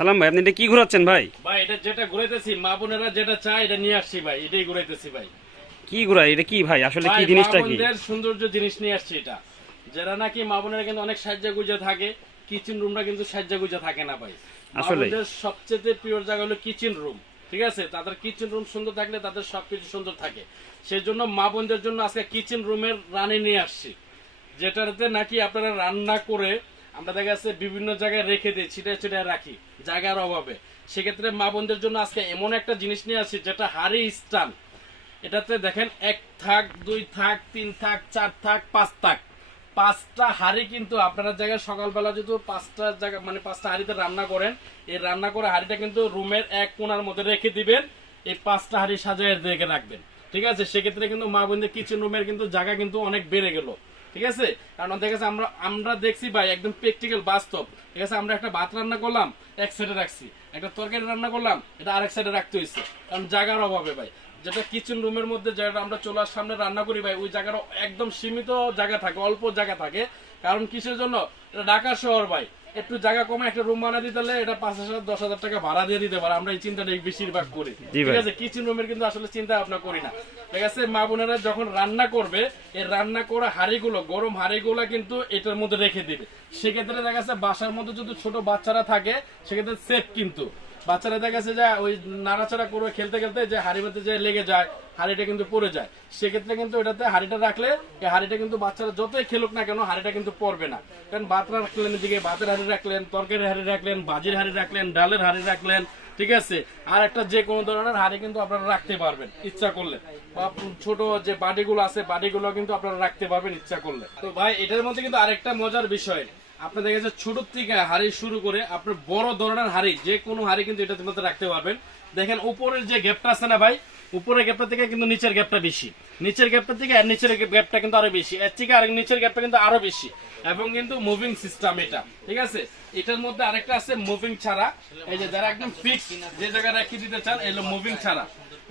সালাম ভাই আপনি এটা কি ঘোরাচ্ছেন ভাই? ভাই এটা যেটা ঘুরাইতেছি মা বোনেরা যেটা চায় এটা নিয়ে আসছি ভাই এটাই ঘুরাইতেছি ভাই। কি ঘোরা এটা কি ভাই? আসলে কি জিনিসটা কি? সৌন্দর্য জিনিস নিয়ে আসছি এটা। যারা নাকি মা বোনেরা কিন্তু অনেক সাজ্জা গুজা থাকে কিচেন রুমটা কিন্তু সাজ্জা গুজা থাকে না ভাই। বোনদের সবচেয়ে প্রিয় জায়গা হলো কিচেন রুম ঠিক আছে? তাদের কিচেন রুম সুন্দর থাকলে তাদের সবকিছু সুন্দর থাকে। সেই জন্য মা বোনদের জন্য আজকে কিচেন রুমের রানে নিয়ে আসছি। যেটাতে নাকি আপনারা রান্না করে আমরা দেখা যাচ্ছে বিভিন্ন জায়গায় রেখে দিই ছিটে ছিটে রাখি, জায়গার অভাবে। সেক্ষেত্রে মা বোনদের জন্য আজকে এমন একটা জিনিস নিয়ে আসি, যেটা হাড়ি স্টান এটাতে দেখেন এক থাক, দুই থাক, তিন থাক, চার থাক, পাঁচ থাক। পাঁচটা হাড়ি কিন্তু আপনারা জায়গায় সকালবেলা যদি পাঁচটা জায়গা মানে পাঁচটা হাড়িতে রান্না করেন, এই রান্না করে হাড়িটা কিন্তু রুমের এক কোণার মধ্যে রেখে দিবেন, এই পাঁচটা হাড়ি সাজায় রেখে রাখবেন। ঠিক আছে? সেক্ষেত্রে কিন্তু মা বোনদের কিচেন রুমের কিন্তু জায়গা কিন্তু অনেক বেড়ে গেল। ঠিক আছে? কারণ দেখা যাচ্ছে আমরা আমরা দেখছি ভাই, একদম প্র্যাকটিক্যাল বাস্তব। ঠিক আছে? আমরা একটা ভাত রান্না করলাম, এক সাইডে রাখছি। একটা তরকারি রান্না করলাম, এটা আরেক সাইডে রাখতে হয়েছে। কারণ জায়গার অভাবে ভাই। যেটা কিচেন রুমের মধ্যে যেটা আমরা চোলার সামনে রান্না করি ভাই, ওই জায়গাটা একদম সীমিত জায়গা থাকে, অল্প জায়গা থাকে। কারণ কিসের জন্য? এটা ঢাকা শহর ভাই। একটু জায়গা কমে একটা রুম বানা দিতে হলে এটা পাঁচ হাজার দশ হাজার টাকা ভাড়া দিয়ে দিতে পারে। আমরা এই চিন্তাটা বেশিরভাগ করি। ঠিক আছে কিচেন রুমের কিন্তু আসলে চিন্তা ভাবনা করি না। ঠিক আছে মা বোনেরা যখন রান্না করবে এই রান্না করা হাঁড়িগুলো গরম হাঁড়িগুলো কিন্তু এটার মধ্যে রেখে দিবে। সেক্ষেত্রে দেখা যাচ্ছে বাসার মধ্যে যদি ছোট বাচ্চারা থাকে সেক্ষেত্রে সেফ কিন্তু। বাচ্চারা দেখা যাচ্ছে যে ওই নাড়াচাড়া করবে খেলতে খেলতে যে হাড়ি মধ্যে যে লেগে যায়, হাড়িটা কিন্তু পড়ে যায়। সেক্ষেত্রে কিন্তু এটাতে হাড়িটা রাখলে এই হাড়িটা কিন্তু বাচ্চারা যতই খেলুক না কেন হাড়িটা কিন্তু পড়বে না। কারণ ভাত রাখলেন এদিকে, ভাতের হাড়ি রাখলেন, তরকারির হাড়ি রাখলেন, ভাজির হাড়ি রাখলেন, ডালের হাড়ি রাখলেন, ঠিক আছে? আর একটা যে কোনো ধরনের হাড়ি কিন্তু আপনারা রাখতে পারবেন, ইচ্ছা করলে। বা ছোট যে বাড়িগুলো আছে বাড়িগুলো কিন্তু আপনারা রাখতে পারবেন ইচ্ছা করলে। তো ভাই, এটার মধ্যে কিন্তু আরেকটা মজার বিষয়। আপনি দেখা যাচ্ছে ছোট থেকে হাড়ি শুরু করে আপনার বড় ধরনের হাড়ি, যে কোনো হাড়ি কিন্তু এটার মধ্যে রাখতে পারবেন। দেখেন, উপরের যে গ্যাপটা আছে না ভাই, উপরের গ্যাপটা থেকে কিন্তু নিচের গ্যাপটা বেশি। নিচের গ্যাপটা থেকে আর নিচের গ্যাপটা কিন্তু আরও বেশি। এর থেকে আর নিচের গ্যাপটা কিন্তু আরও বেশি। এবং কিন্তু মুভিং সিস্টেম এটা, ঠিক আছে? এটার মধ্যে আরেকটা আছে মুভিং ছাড়া। এই যে যারা একদম ফিক্স যে জায়গায় রেখে দিতে চান এলো মুভিং ছাড়া।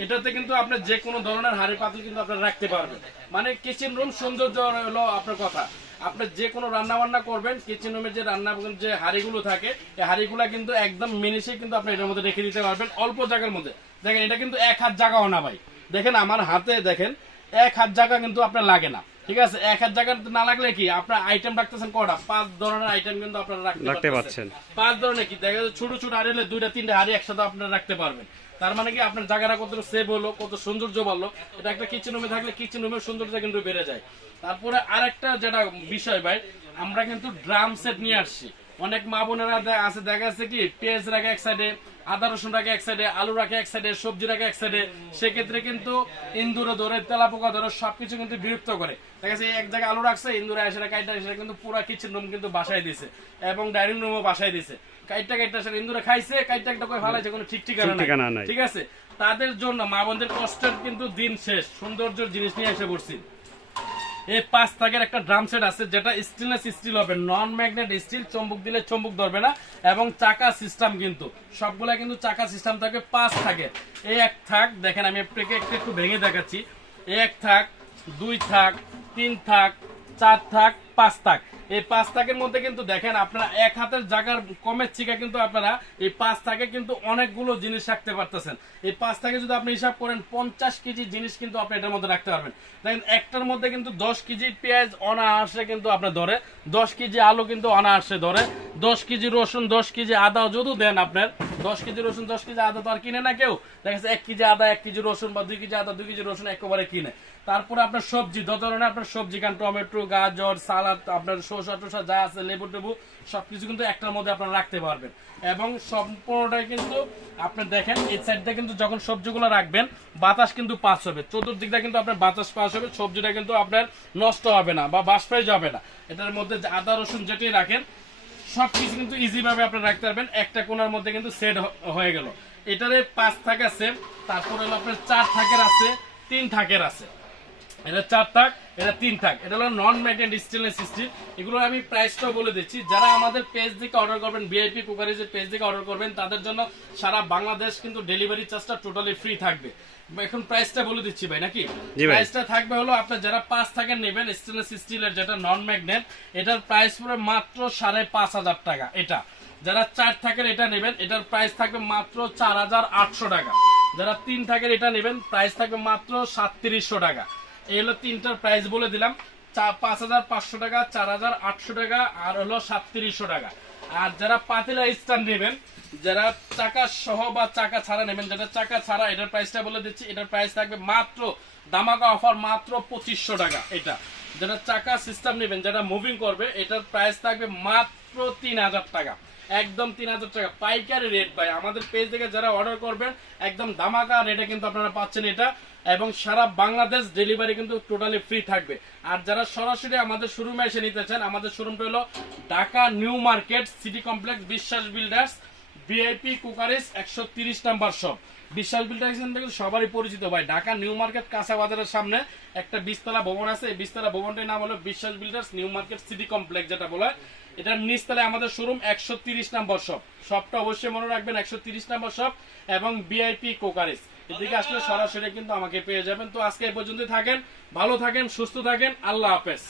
এটাতে কিন্তু আপনার যে কোনো ধরনের হাড়ি পাতিল কিন্তু আপনার রাখতে পারবেন। মানে কিচেন রুম সৌন্দর্য হলো আপনার কথা। আপনি যে কোনো রান্না বান্না করবেন কিচেন রুমের যে রান্না যে হাড়িগুলো থাকে, এই হাড়িগুলো কিন্তু একদম মিনিশে কিন্তু আপনি এটার মধ্যে রেখে দিতে পারবেন অল্প জায়গার মধ্যে। দেখেন, এটা কিন্তু এক হাত জায়গাও না ভাই। দেখেন, আমার হাতে দেখেন, এক হাত জায়গা কিন্তু আপনার লাগে না। ঠিক আছে এক হাত জায়গা না লাগলে কি আপনার আইটেম রাখতেছেন কটা? পাঁচ ধরনের আইটেম কিন্তু আপনারা রাখতে রাখতে পারছেন। পাঁচ ধরনের কি? দেখা যাচ্ছে ছোট ছোট হাড়ি হলে দুইটা তিনটা হাড়ি একসাথে আপনারা রাখতে পারবেন। তার মানে কি আপনার জায়গাটা কত সেভ হলো কত সৌন্দর্য বাড়লো এটা একটা কিচেন রুমে থাকলে কিচেন রুমের সৌন্দর্য কিন্তু বেড়ে যায়। তারপরে আরেকটা যেটা বিষয় ভাই আমরা কিন্তু ড্রাম সেট নিয়ে আসছি। অনেক মা বোনেরা আছে দেখা যাচ্ছে কি পেঁয়াজ রাখে এক সাইডে আদা রসুন রাখে এক সাইডে আলু রাখে এক সাইডে সবজি রাখে এক সাইডে সেক্ষেত্রে কিন্তু ইন্দুরে ধরে তেলা পোকা ধরে সবকিছু কিন্তু বিরক্ত করে। দেখা যাচ্ছে এক জায়গায় আলু রাখছে ইন্দুরে এসে কাইটা এসে কিন্তু পুরা কিচেন রুম কিন্তু বাসায় দিছে এবং ডাইনিং রুমও বাসায় দিছে। কাইটটা কাইটটা এসে ইন্দুরে খাইছে কাইটটা একটা করে ফালাইছে কোনো ঠিক ঠিকানা ঠিক ঠিকানা নাই নাই। ঠিক আছে? তাদের জন্য মা বোনদের কষ্টের কিন্তু দিন শেষ সৌন্দর্যের জিনিস নিয়ে এসে পড়ছি। এই পাঁচ থাকের একটা ড্রাম সেট আছে, যেটা স্টেনলেস স্টিল হবে। নন ম্যাগনেট স্টিল চম্বুক দিলে চম্বুক ধরবে না, এবং চাকা সিস্টেম কিন্তু। সবগুলা কিন্তু চাকা সিস্টেম থাকে, পাঁচ থাকে। এই এক থাক, দেখেন আমি আপনাকে একটু একটু ভেঙে দেখাচ্ছি। এক থাক, দুই থাক, তিন থাক, চার থাক পাঁচ থাক এই পাঁচ থাকের মধ্যে কিন্তু দেখেন আপনারা এক হাতের জায়গার কমের চিকা কিন্তু আপনারা এই পাঁচ থাকে কিন্তু অনেকগুলো জিনিস রাখতে পারতেছেন। এই পাঁচ থাকে যদি আপনি হিসাব করেন, পঞ্চাশ কেজি জিনিস কিন্তু আপনি এটার মধ্যে রাখতে পারবেন। দেখেন, একটার মধ্যে কিন্তু দশ কেজি পেঁয়াজ অনায়াসে কিন্তু ধরে, দশ কেজি আলু কিন্তু অনায়াসে ধরে, দশ কেজি রসুন, দশ কেজি আদাও যদি দেন আপনার, দশ কেজি রসুন, দশ কেজি আদা তো আর কিনে না কেউ। দেখা যাচ্ছে এক কেজি আদা, এক কেজি রসুন বা দুই কেজি আদা, দুই কেজি রসুন একেবারে কিনে। তারপরে আপনার সবজি ধরনের আপনার সবজি কারণ টমেটো, গাজর, সালাদ আপনার শসা টসা যা আছে, লেবু টেবু, সবকিছু কিন্তু একটার মধ্যে আপনারা রাখতে পারবেন। এবং সম্পূর্ণটাই কিন্তু আপনি দেখেন, এই সাইডটা কিন্তু যখন সবজিগুলো রাখবেন, বাতাস কিন্তু পাস হবে। চতুর্দিকটা কিন্তু আপনার বাতাস পাস হবে, সবজিটা কিন্তু আপনার নষ্ট হবে না বা বাষ্পাই যাবে না। এটার মধ্যে আদা, রসুন যেটাই রাখেন, সবকিছু কিন্তু ইজি ভাবে আপনি রাখতে পারবেন। একটা কোণার মধ্যে কিন্তু সেট হয়ে গেল। এটারে পাঁচ থাক আছে, তারপরে হলো আপনার চার থাকের আছে, তিন থাকের আছে। এটা চার থাক এটা তিন থাক। এটা হলো নন ম্যাগনেট স্টেনলেস স্টিল এগুলো আমি প্রাইসটাও বলে দিচ্ছি। যারা আমাদের পেজ থেকে অর্ডার করবেন ভিআইপি কুকারিজের পেজ থেকে অর্ডার করবেন তাদের জন্য সারা বাংলাদেশ কিন্তু ডেলিভারি চার্জটা টোটালি ফ্রি থাকবে। এখন প্রাইসটা বলে দিচ্ছি ভাই নাকি? প্রাইসটা থাকবে হলো আপনার যারা পাঁচ থাকের নেবেন স্টেনলেস স্টিলের যেটা নন ম্যাগনেট এটার প্রাইস পড়বে মাত্র সাড়ে পাঁচ হাজার টাকা। এটা। যারা চার থাকের এটা নেবেন এটার প্রাইস থাকবে মাত্র চার হাজার আটশো টাকা। যারা তিন থাকের এটা নেবেন প্রাইস থাকবে মাত্র সাতত্রিশশো টাকা। এই হলো তিনটার প্রাইস বলে দিলাম। পাঁচ হাজার পাঁচশো টাকা, চার হাজার আটশো টাকা, আর হলো সাতত্রিশশো টাকা। আর যারা পাতিলা স্ট্যান্ড নেবেন, যারা চাকা সহ বা চাকা ছাড়া নেবেন, যেটা চাকা ছাড়া, এটার প্রাইসটা বলে দিচ্ছি, এটার প্রাইস থাকবে মাত্র, দামাকা অফার মাত্র পঁচিশশো টাকা এটা। যেটা চাকা সিস্টেম নেবেন যেটা মুভিং করবে, এটার প্রাইস থাকবে মাত্র তিন হাজার টাকা। একদম তিন হাজার টাকা। পাইকারি রেট ভাই। আমাদের পেজ থেকে যারা অর্ডার করবেন, একদম দামাকা রেটে কিন্তু আপনারা পাচ্ছেন এটা। এবং সারা বাংলাদেশ ডেলিভারি কিন্তু টোটালি ফ্রি থাকবে। আর যারা সরাসরি আমাদের শোরুমে এসে নিতে চান, আমাদের শোরুমটা হলো Dhaka new market city complex Biswas builders. VIP cookeries একশো তিরিশ নাম্বার শপ বিশ্বাস বিল্ডার্স কিন্তু সবারই পরিচিত ভাই। ঢাকা নিউ মার্কেট কাঁচা বাজারের সামনে একটা বিস্তলা ভবন আছে। এই বিস্তলা ভবনটির নাম হলো Biswas builders new market city complex যেটা বলা। এটার নিচতলায় আমাদের শোরুম একশো তিরিশ নাম্বার শপ শপটা অবশ্যই মনে রাখবেন, একশো তিরিশ নাম্বার শপ এবং বিআইপি কোকারিস এদিকে আসলে সরাসরি কিন্তু আমাকে পেয়ে যাবেন। তো আজকে এই পর্যন্তই থাকেন। ভালো থাকেন, সুস্থ থাকেন। আল্লাহ হাফেজ।